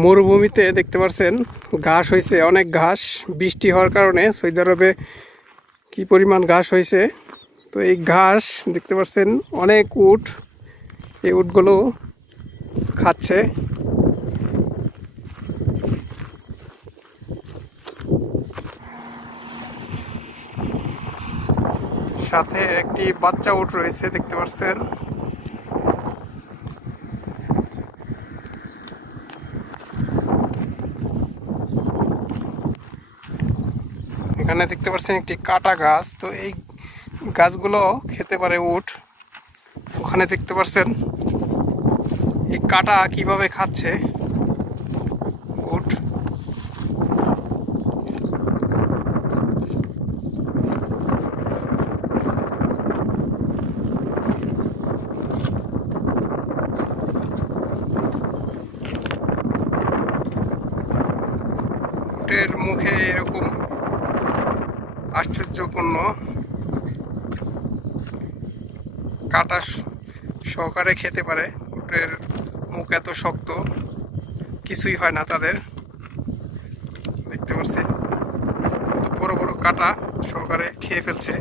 মরুভূমিতে দেখতে পাচ্ছেন ঘাস হয়েছে, অনেক ঘাস। বৃষ্টি হওয়ার কারণে সৌদি আরবে কি পরিমাণ ঘাস হয়েছে? তো এই ঘাস দেখতে পাচ্ছেন অনেক উট। এই উটগুলো খাচ্ছে। সাথে একটি বাচ্চা উট রয়েছে, দেখতে পাচ্ছেন এখানে দেখতে পাচ্ছেন একটি কাটা গাছ। তো এই গাছগুলো খেতে পারে উট। ওখানে দেখতে পাচ্ছেন এই কাটা কীভাবে খাচ্ছে উট। উটের মুখে এরকম আশ্চর্যপূর্ণ। কাটা সহকারে খেতে পারে। উটের মুখ এত শক্ত, কিছুই হয় না তাদের। দেখতে পাচ্ছেন বড় বড় কাটা সহকারে খেয়ে ফেলছে।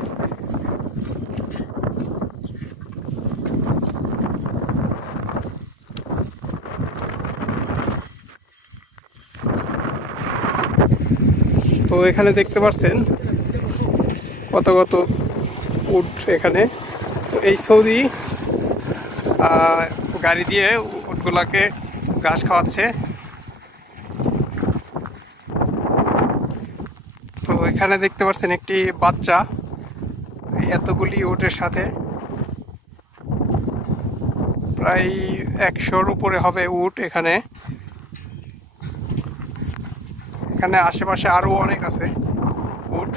তো এখানে দেখতে পাচ্ছেন কত কত উট এখানে। তো এই সৌদি গাড়ি দিয়ে উটগুলাকে ঘাস খাওয়াচ্ছে। তো এখানে দেখতে পাচ্ছেন একটি বাচ্চা এতগুলি উটের সাথে। প্রায় একশোর উপরে হবে উট এখানে। এখানে আশেপাশে আরও অনেক আছে উট।